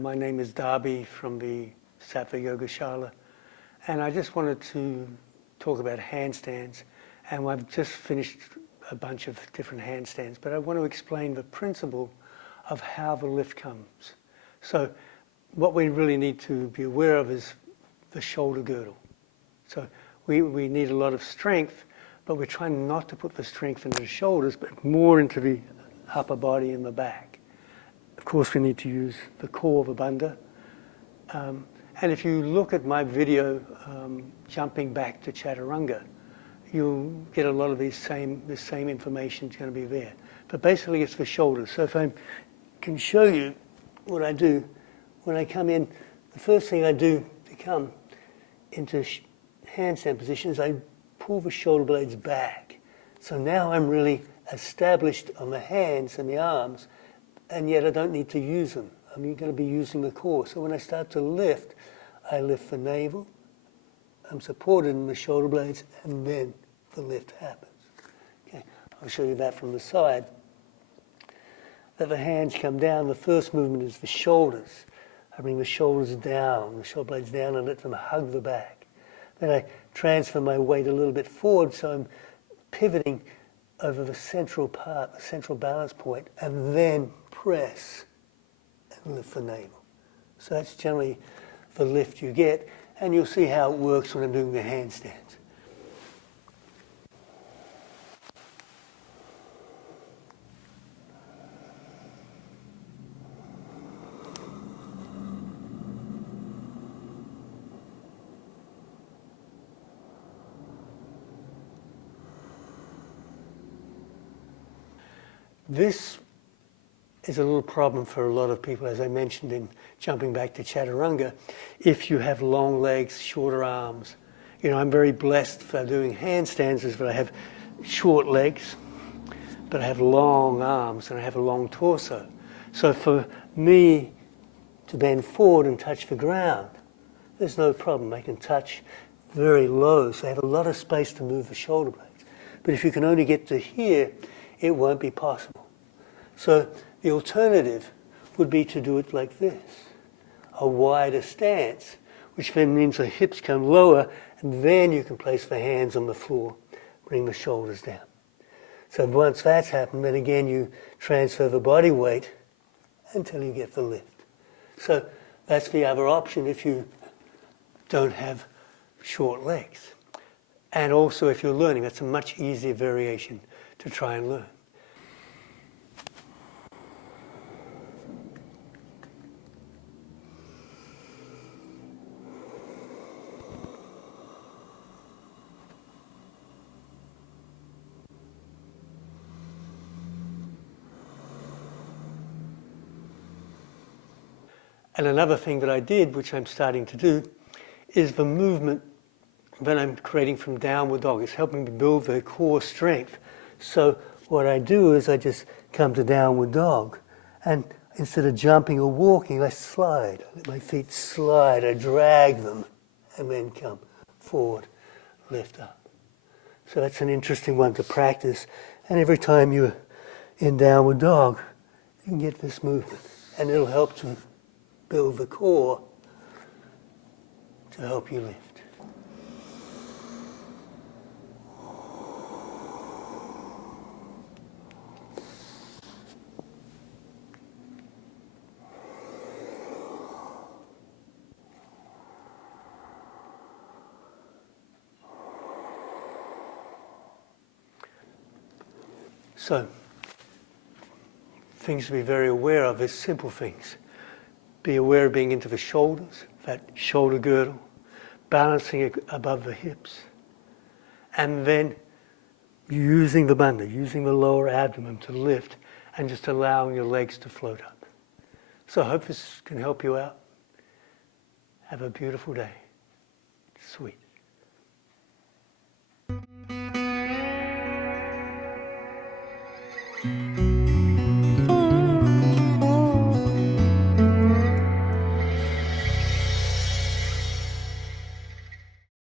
My name is Darby from the Sattva Yoga Shala, and I just wanted to talk about handstands. And I've just finished a bunch of different handstands, but I want to explain the principle of how the lift comes. So what we really need to be aware of is the shoulder girdle. So we need a lot of strength, but we're trying not to put the strength into the shoulders, but more into the upper body and the back. Of course, we need to use the core of the bandha. And if you look at my video, jumping back to chaturanga, you'll get a lot of this same information is going to be there. But basically, it's for shoulders. So if I can show you what I do when I come in, the first thing I do to come into handstand position is I pull the shoulder blades back. So now I'm really established on the hands and the arms, and yet I don't need to use them. I'm going to be using the core. So when I start to lift, I lift the navel, I'm supported in the shoulder blades, and then the lift happens. Okay, I'll show you that from the side. That the hands come down, the first movement is the shoulders. I bring the shoulders down, the shoulder blades down, and let them hug the back. Then I transfer my weight a little bit forward, so I'm pivoting over the central part, the central balance point, and then press and lift the navel. So that's generally the lift you get, and you'll see how it works when I'm doing the handstands. This is a little problem for a lot of people, as I mentioned in jumping back to chaturanga, if you have long legs, shorter arms. You know, I'm very blessed for doing handstands is that I have short legs, but I have long arms and I have a long torso. So for me to bend forward and touch the ground, there's no problem. I can touch very low, so I have a lot of space to move the shoulder blades. But if you can only get to here, it won't be possible. So the alternative would be to do it like this, a wider stance, which then means the hips come lower, and then you can place the hands on the floor, bring the shoulders down. So once that's happened, then again you transfer the body weight until you get the lift. So that's the other option if you don't have short legs. And also if you're learning, that's a much easier variation to try and learn. And another thing that I did, which I'm starting to do, is the movement that I'm creating from downward dog. It's helping me build the core strength. So what I do is I just come to downward dog, and instead of jumping or walking, I slide. I let my feet slide, I drag them, and then come forward, lift up. So that's an interesting one to practice. And every time you're in downward dog, you can get this movement, and it'll help to build the core to help you lift. So, things to be very aware of is simple things. Be aware of being into the shoulders, that shoulder girdle, balancing it above the hips, and then using the bandha, using the lower abdomen to lift, and just allowing your legs to float up. So I hope this can help you out. Have a beautiful day. Sweet.